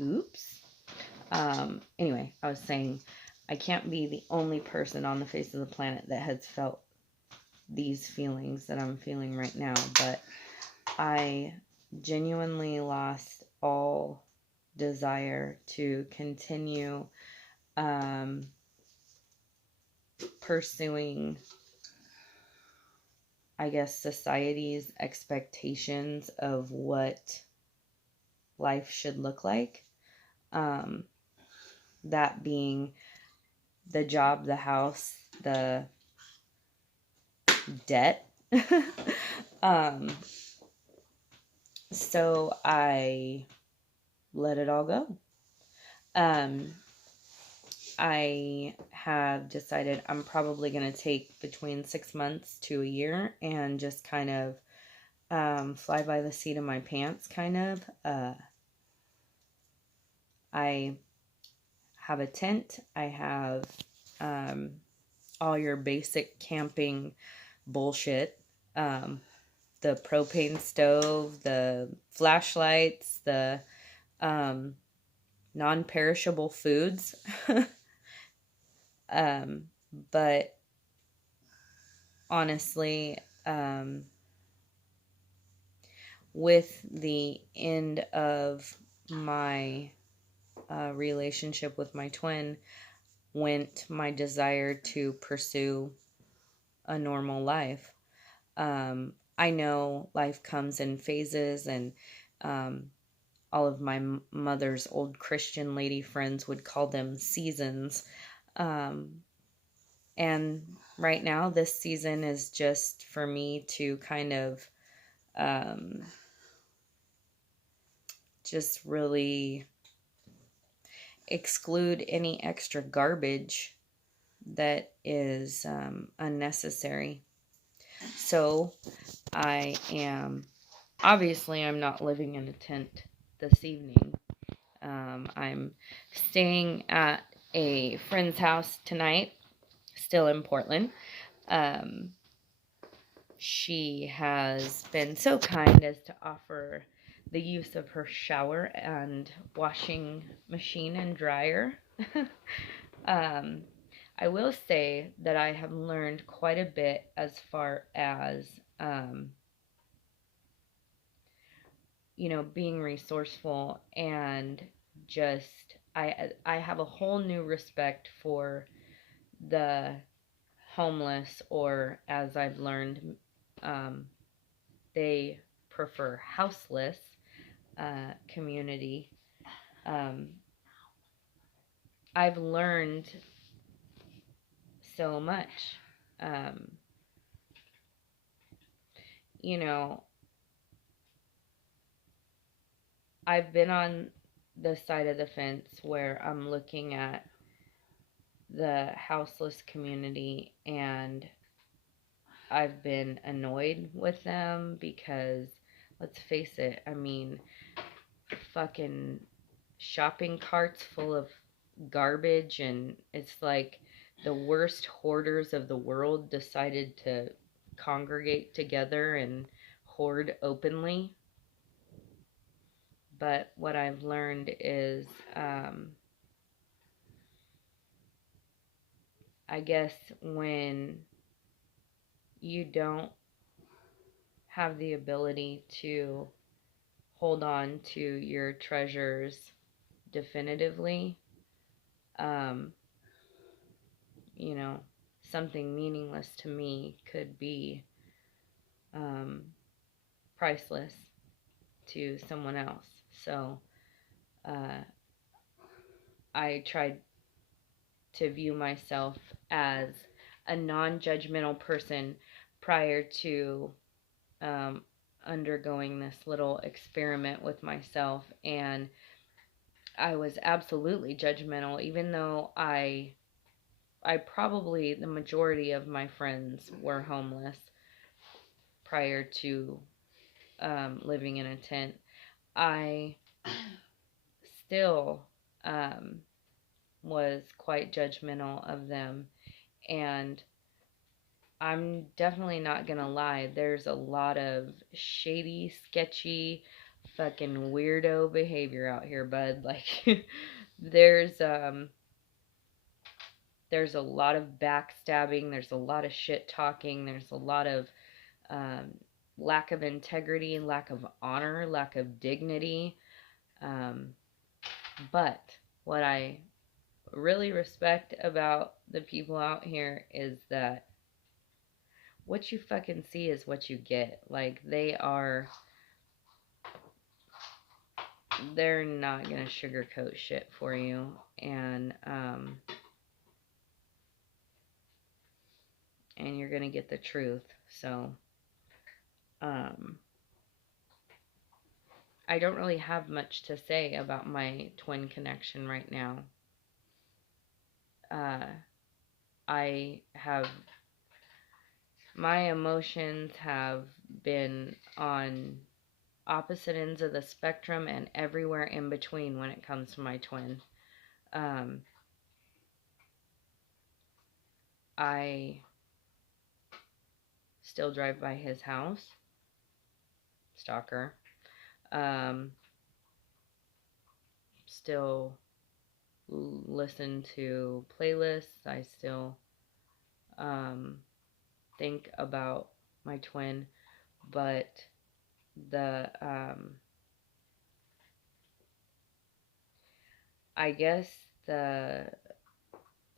Oops. Anyway, I was saying I can't be the only person on the face of the planet that has felt these feelings that I'm feeling right now, but I genuinely lost all desire to continue pursuing, I guess, society's expectations of what life should look like. That being the job, the house, the debt. So I let it all go. I have decided I'm probably going to take between 6 months to a year and just kind of fly by the seat of my pants, kind of. I have a tent. I have all your basic camping bullshit. The propane stove, the flashlights, the non-perishable foods. But honestly, with the end of my relationship with my twin went my desire to pursue a normal life. I know life comes in phases, and all of my mother's old Christian lady friends would call them seasons. And right now, this season is just for me to kind of just really exclude any extra garbage that is unnecessary. So I'm not living in a tent this evening. I'm staying at a friend's house tonight, still in Portland. She has been so kind as to offer the use of her shower and washing machine and dryer. I will say that I have learned quite a bit as far as, being resourceful, and just, I have a whole new respect for the homeless, or as I've learned, they prefer houseless community. I've learned so much. You know, I've been on the side of the fence where I'm looking at the houseless community, and I've been annoyed with them because, let's face it, I mean, fucking shopping carts full of garbage, and it's like the worst hoarders of the world decided to congregate together and hoard openly. But what I've learned is, I guess when you don't have the ability to hold on to your treasures definitively, um, you know, something meaningless to me could be um, priceless to someone else. So I tried to view myself as a non-judgmental person prior to um, undergoing this little experiment with myself, and I was absolutely judgmental, even though I probably, the majority of my friends were homeless prior to living in a tent. I still was quite judgmental of them, and I'm definitely not gonna lie, there's a lot of shady, sketchy fucking weirdo behavior out here, bud. Like there's um there's a lot of backstabbing, there's a lot of shit talking, there's a lot of um lack of integrity, lack of honor, lack of dignity. Um but what I really respect about the people out here is that what you fucking see is what you get. Like they're not gonna sugarcoat shit for you, and you're gonna get the truth. So um I don't really have much to say about my twin connection right now. uh I have my emotions have been on opposite ends of the spectrum and everywhere in between when it comes to my twin. um I still drive by his house. Stalker. Um, Still listen to playlists. I still um, think about my twin, but the I guess the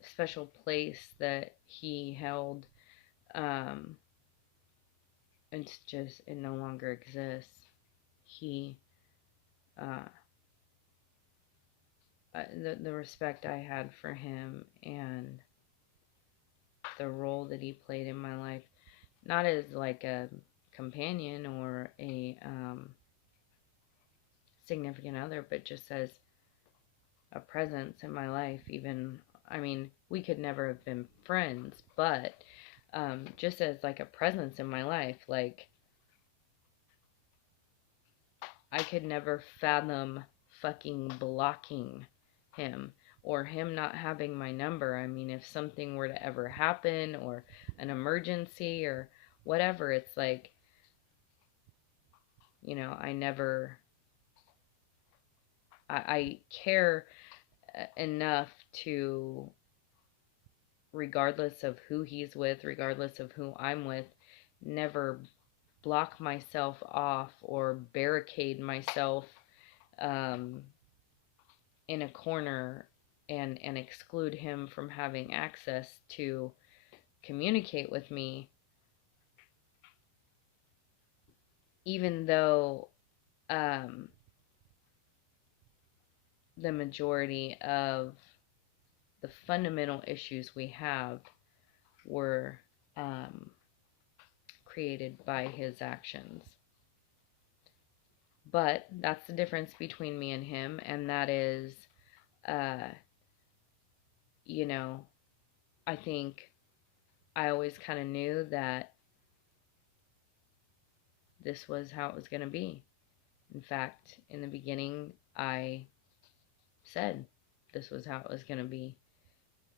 special place that he held, um, it no longer exists. He uh, the respect I had for him and the role that he played in my life, not as like a companion or a significant other, but just as a presence in my life. Even, I mean, we could never have been friends, but just as like a presence in my life, like I could never fathom fucking blocking him or him not having my number. I mean, if something were to ever happen or an emergency or whatever, it's like, I never, I care enough to, regardless of who he's with, regardless of who I'm with, never block myself off or barricade myself um, in a corner and exclude him from having access to communicate with me, even though um, the majority of the fundamental issues we have were created by his actions. But that's the difference between me and him, and that is, uh, you know, I think I always kind of knew that this was how it was going to be. In fact, in the beginning, I said this was how it was going to be.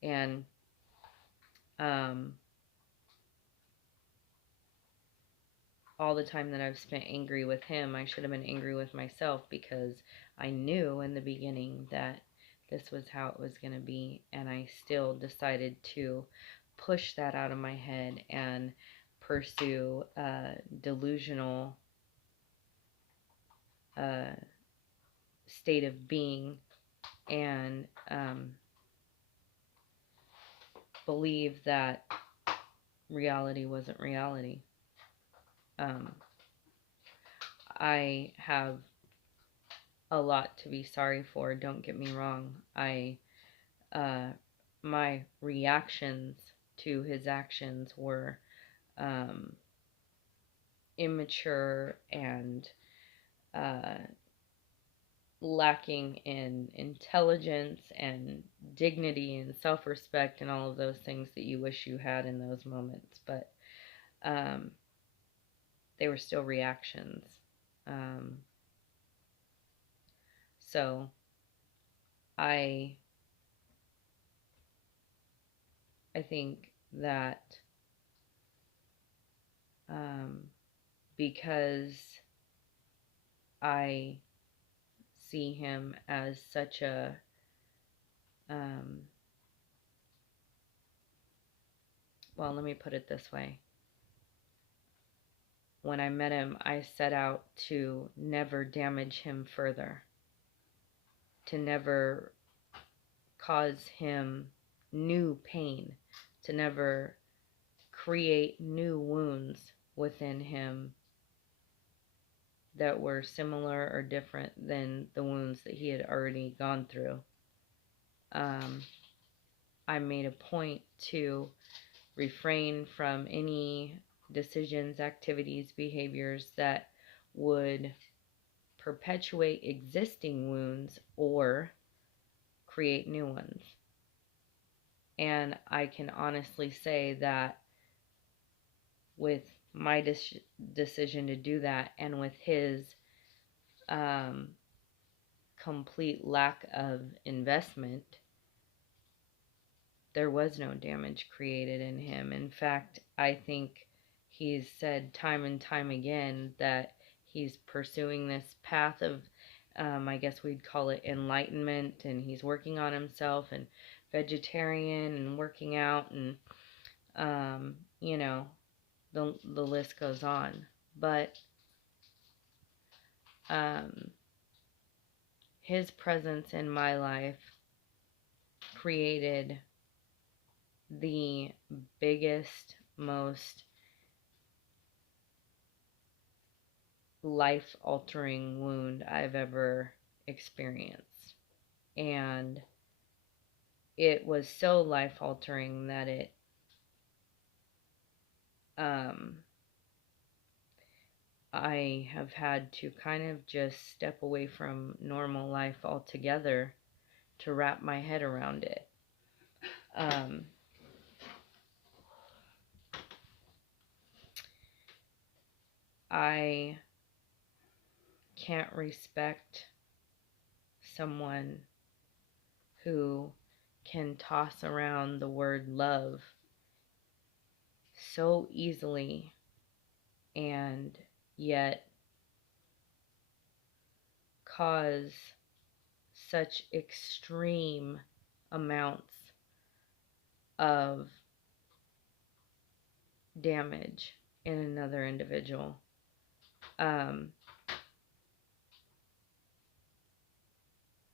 And um, all the time that I've spent angry with him, I should have been angry with myself because I knew in the beginning that this was how it was going to be. And I still decided to push that out of my head and pursue a delusional uh, state of being and believe that reality wasn't reality. Um, I have a lot to be sorry for. Don't get me wrong. Uh, my reactions to his actions were um, immature and uh, lacking in intelligence and dignity and self-respect and all of those things that you wish you had in those moments. But um, they were still reactions. Um, so I I think that um, because I see him as such a um, well, let me put it this way. When I met him, I set out to never damage him further, to never cause him new pain, to never create new wounds within him that were similar or different than the wounds that he had already gone through. I made a point to refrain from any decisions, activities, behaviors that would perpetuate existing wounds or create new ones. And I can honestly say that with my decision to do that, and with his complete lack of investment, there was no damage created in him. In fact, I think he's said time and time again that he's pursuing this path of, I guess we'd call it enlightenment, and he's working on himself, and vegetarian, and working out, and, you know, the list goes on. But his presence in my life created the biggest, most life-altering wound I've ever experienced. And it was so life-altering that it I have had to kind of just step away from normal life altogether to wrap my head around it. I can't respect someone who can toss around the word love so easily and yet cause such extreme amounts of damage in another individual.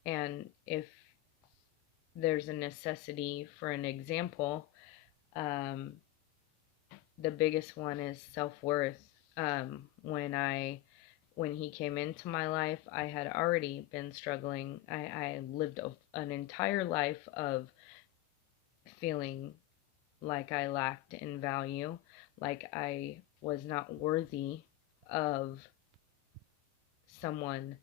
And if there's a necessity for an example, the biggest one is self-worth. When he came into my life, I had already been struggling. I lived an entire life of feeling like I lacked in value, like I was not worthy of someone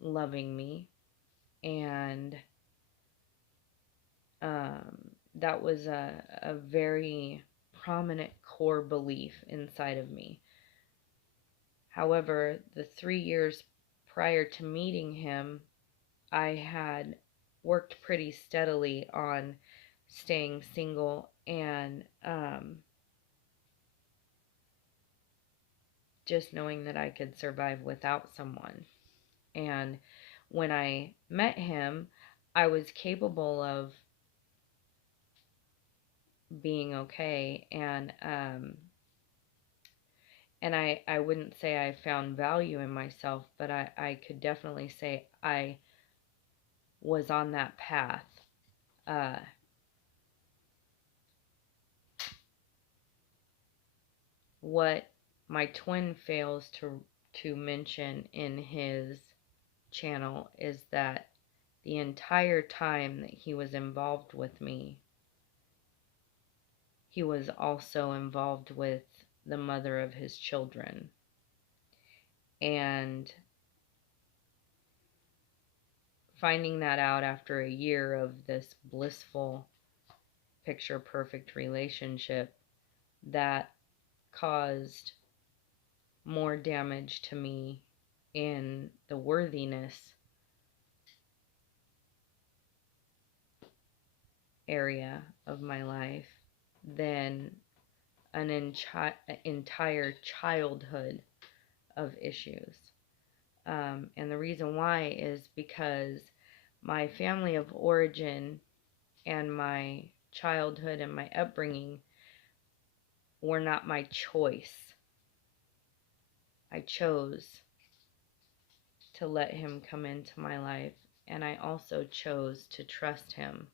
loving me. And that was a very prominent core belief inside of me. However, the 3 years prior to meeting him, I had worked pretty steadily on staying single and just knowing that I could survive without someone. And when I met him, I was capable of being okay, and I wouldn't say I found value in myself, but I could definitely say I was on that path. What my twin fails to mention in his channel is that the entire time that he was involved with me, he was also involved with the mother of his children. And finding that out after a year of this blissful, picture perfect relationship, that caused more damage to me in the worthiness area of my life than an entire childhood of issues. And the reason why is because my family of origin and my childhood and my upbringing were not my choice. I chose to let him come into my life, and I also chose to trust him.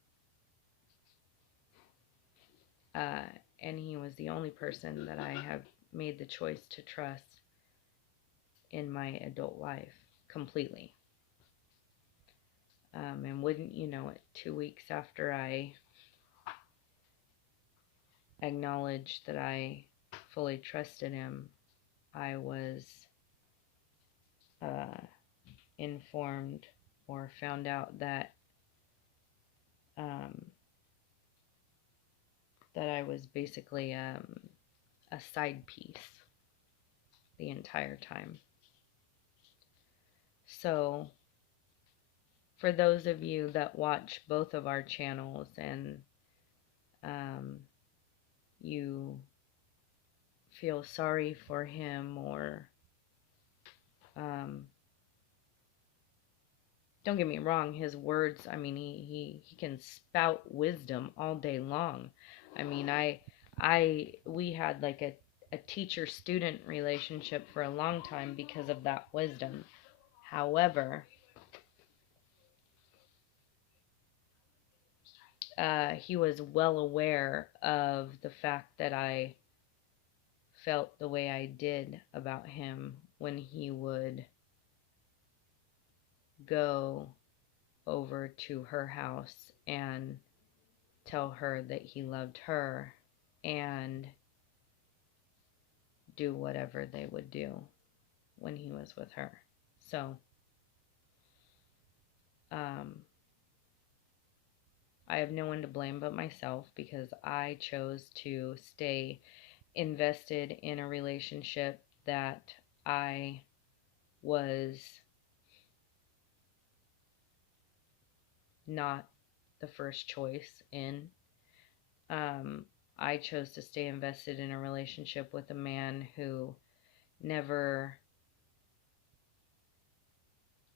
And he was the only person that I have made the choice to trust in my adult life completely. And wouldn't you know it, 2 weeks after I acknowledged that I fully trusted him, I was informed or found out that that I was basically a side piece the entire time. So, for those of you that watch both of our channels and you feel sorry for him or don't get me wrong, his words, I mean, he can spout wisdom all day long. I mean, we had like a teacher-student relationship for a long time because of that wisdom. However, he was well aware of the fact that I felt the way I did about him when he would go over to her house and tell her that he loved her and do whatever they would do when he was with her. So, I have no one to blame but myself because I chose to stay invested in a relationship that I was not the first choice in. I chose to stay invested in a relationship with a man who never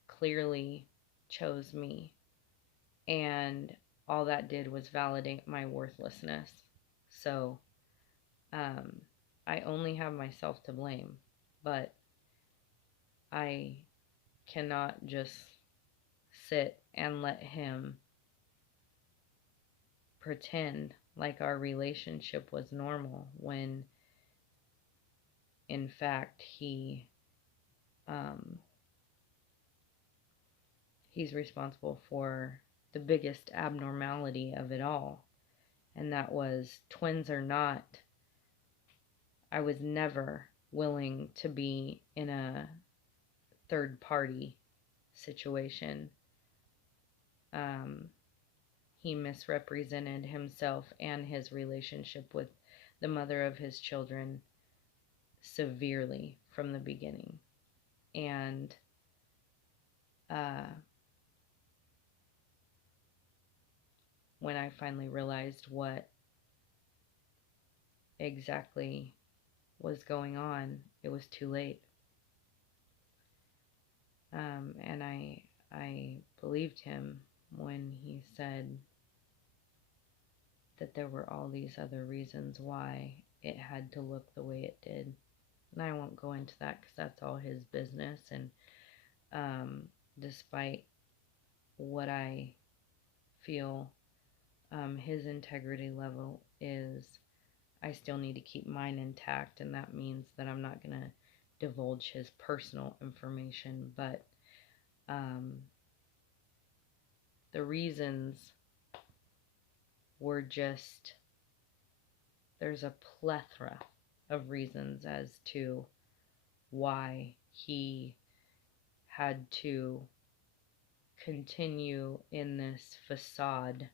clearly chose me, and all that did was validate my worthlessness. So, I only have myself to blame, but I cannot just sit and let him pretend like our relationship was normal when in fact he's responsible for the biggest abnormality of it all, and that was, twins or not, I was never willing to be in a third party situation. He misrepresented himself and his relationship with the mother of his children severely from the beginning. And when I finally realized what exactly was going on, it was too late. And I believed him when he said that there were all these other reasons why it had to look the way it did. And I won't go into that because that's all his business. And despite what I feel his integrity level is, I still need to keep mine intact, and that means that I'm not going to divulge his personal information, but the reasons were just, there's a plethora of reasons as to why he had to continue in this facade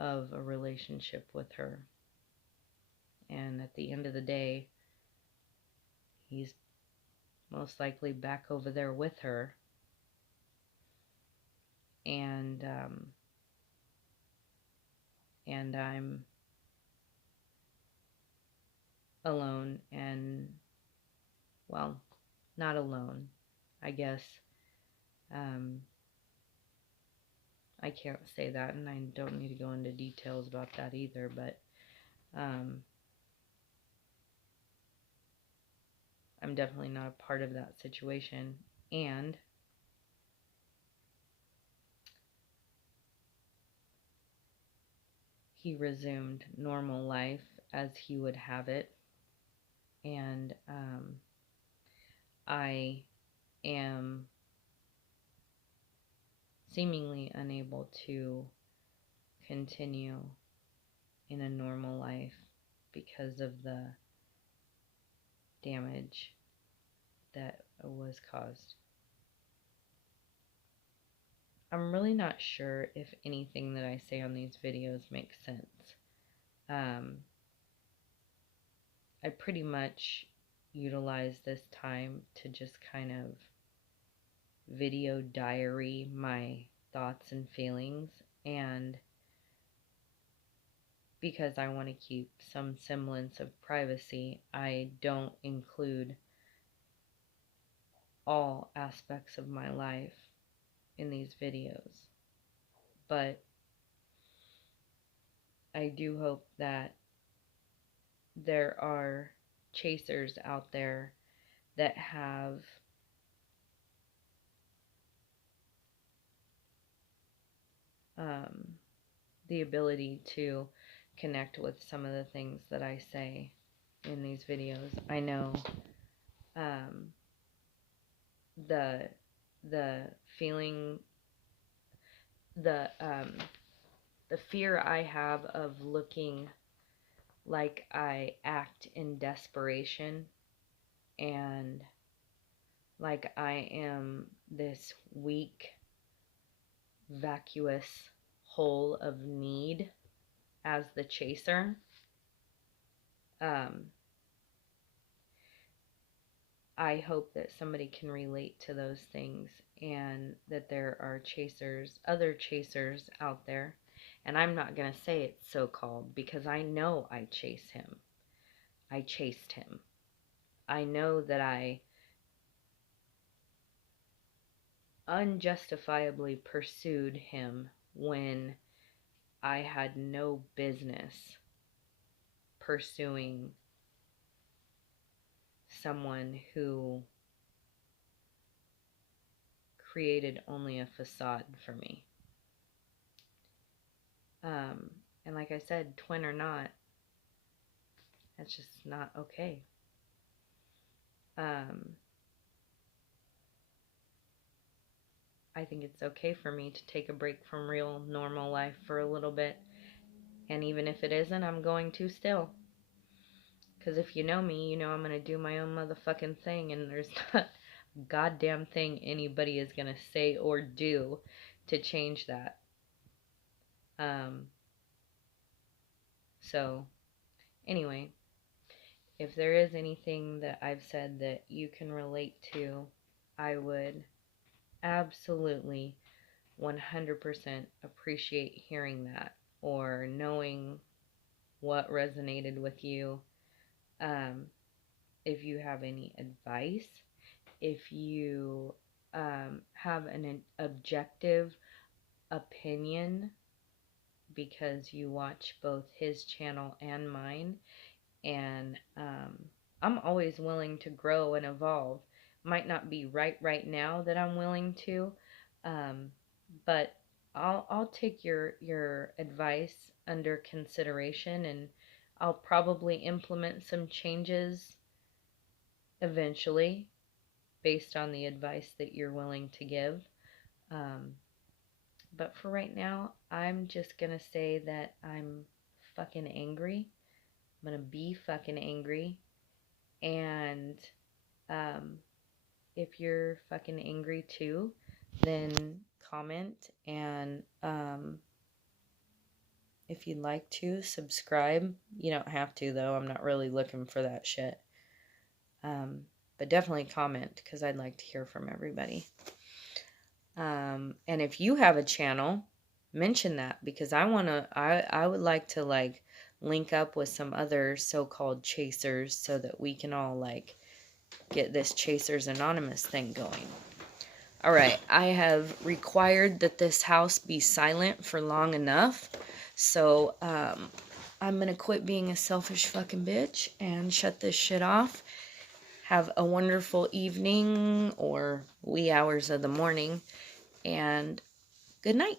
of a relationship with her. And at the end of the day, he's most likely back over there with her. And I'm alone and, well, not alone, I guess. I can't say that, and I don't need to go into details about that either, but I'm definitely not a part of that situation. And he resumed normal life as he would have it. And I am seemingly unable to continue in a normal life because of the damage that was caused. I'm really not sure if anything that I say on these videos makes sense. I pretty much utilize this time to just kind of video diary my thoughts and feelings, and because I want to keep some semblance of privacy, I don't include all aspects of my life in these videos. But I do hope that there are chasers out there that have the ability to connect with some of the things that I say in these videos. I know the feeling, the fear I have of looking like I act in desperation and like I am this weak, vacuous hole of need as the chaser. I hope that somebody can relate to those things, and that there are chasers, other chasers out there. And I'm not going to say it's so-called, because I know I chase him. I chased him. I know that I unjustifiably pursued him when I had no business pursuing someone who created only a facade for me. And like I said, twin or not, that's just not okay. I think it's okay for me to take a break from real normal life for a little bit. And even if it isn't, I'm going to still. Because if you know me, you know I'm going to do my own motherfucking thing, and there's not a goddamn thing anybody is going to say or do to change that. So, anyway, if there is anything that I've said that you can relate to, I would absolutely 100% appreciate hearing that, or knowing what resonated with you. If you have any advice, if you have an objective opinion because you watch both his channel and mine, and I'm always willing to grow and evolve. Might not be right now that I'm willing to, but I'll take your advice under consideration, and I'll probably implement some changes eventually based on the advice that you're willing to give. But for right now, I'm just gonna say that I'm fucking angry. I'm gonna be fucking angry. And if you're fucking angry too, then comment. And if you'd like to, subscribe. You don't have to, though. I'm not really looking for that shit. But definitely comment, because I'd like to hear from everybody. And if you have a channel, mention that, because I would like to link up with some other so-called chasers so that we can all get this Chasers Anonymous thing going. Alright, I have required that this house be silent for long enough. So, I'm gonna quit being a selfish fucking bitch and shut this shit off. Have a wonderful evening or wee hours of the morning. And good night.